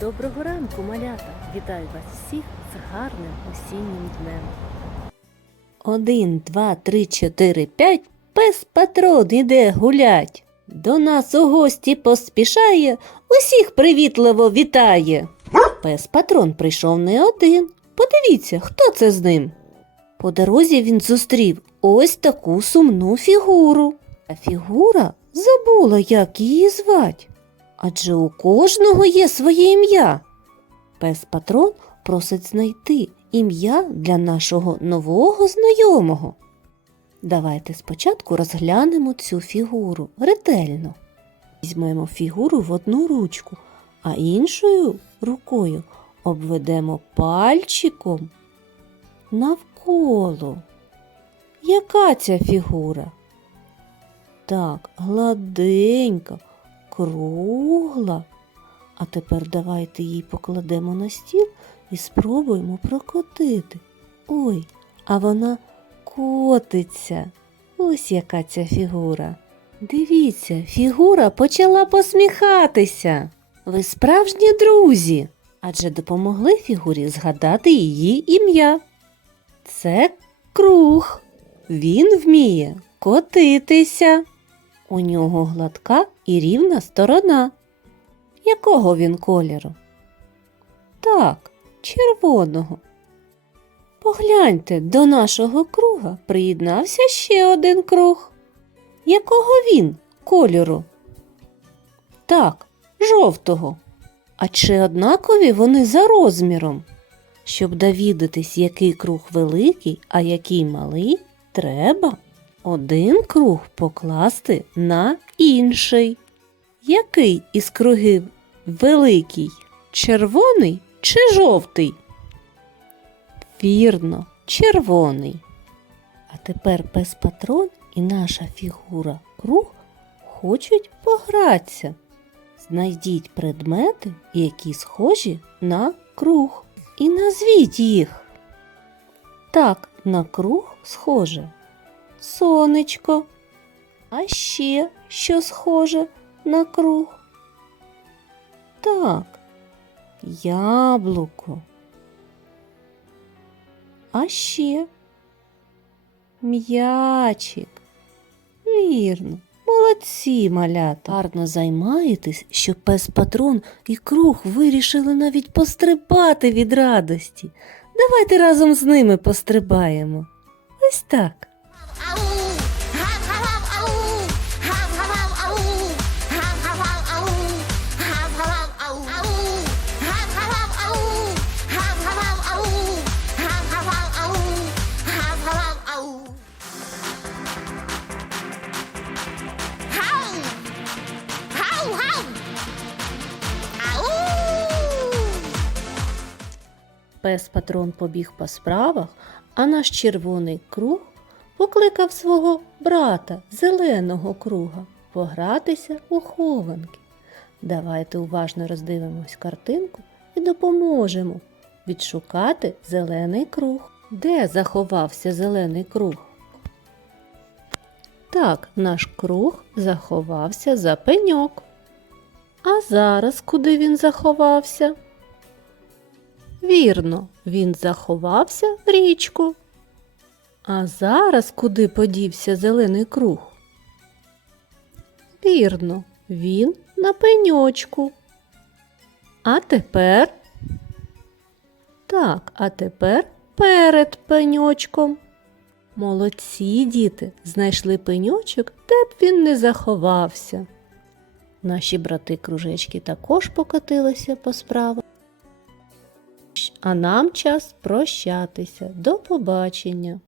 Доброго ранку, малята! Вітаю вас всіх з гарним осіннім днем. Один, два, три, чотири, п'ять. Пес патрон іде гулять. До нас у гості поспішає, усіх привітливо вітає. Пес патрон прийшов не один. Подивіться, хто це з ним. По дорозі він зустрів ось таку сумну фігуру. А фігура забула, як її звать. Адже у кожного є своє ім'я. Пес патрон просить знайти ім'я для нашого нового знайомого. Давайте спочатку розглянемо цю фігуру ретельно. Візьмемо фігуру в одну ручку, а іншою рукою обведемо пальчиком навколо. Яка ця фігура? Так, гладенька, кругла. А тепер давайте її покладемо на стіл і спробуємо прокотити. Ой, а вона котиться. Ось яка ця фігура. Дивіться, фігура почала посміхатися. Ви справжні друзі, адже допомогли фігурі згадати її ім'я. Це круг. Він вміє котитися. У нього гладка і рівна сторона. Якого він кольору? Так, червоного. Погляньте, до нашого круга приєднався ще один круг. Якого він кольору? Так, жовтого. А чи однакові вони за розміром? Щоб довідатись, який круг великий, а який малий, треба один круг покласти на інший. Який із кругів великий? Червоний чи жовтий? Вірно, червоний. А тепер пес патрон і наша фігура круг хочуть погратися. Знайдіть предмети, які схожі на круг, і назвіть їх. Так, на круг схоже сонечко. А ще що схоже на круг? Так, яблуко. А ще м'ячик. Вірно, Молодці, малята. Гарно займаєтесь, що пес патрон і круг вирішили навіть пострибати від радості. Давайте разом з ними пострибаємо. Ось так. Пес патрон побіг по справах, а наш червоний круг покликав свого брата зеленого круга погратися у хованки. Давайте уважно роздивимось картинку і допоможемо відшукати зелений круг. Де заховався зелений круг? Так, наш круг заховався за пеньок. А зараз куди він заховався? Вірно, він заховався в річку. А зараз куди подівся зелений круг? Вірно, він на пеньочку. А тепер? Так, а тепер перед пеньочком. Молодці діти знайшли пеньочок, де б він не заховався. Наші брати кружечки також покотилися по справах. А нам час прощатися. До побачення.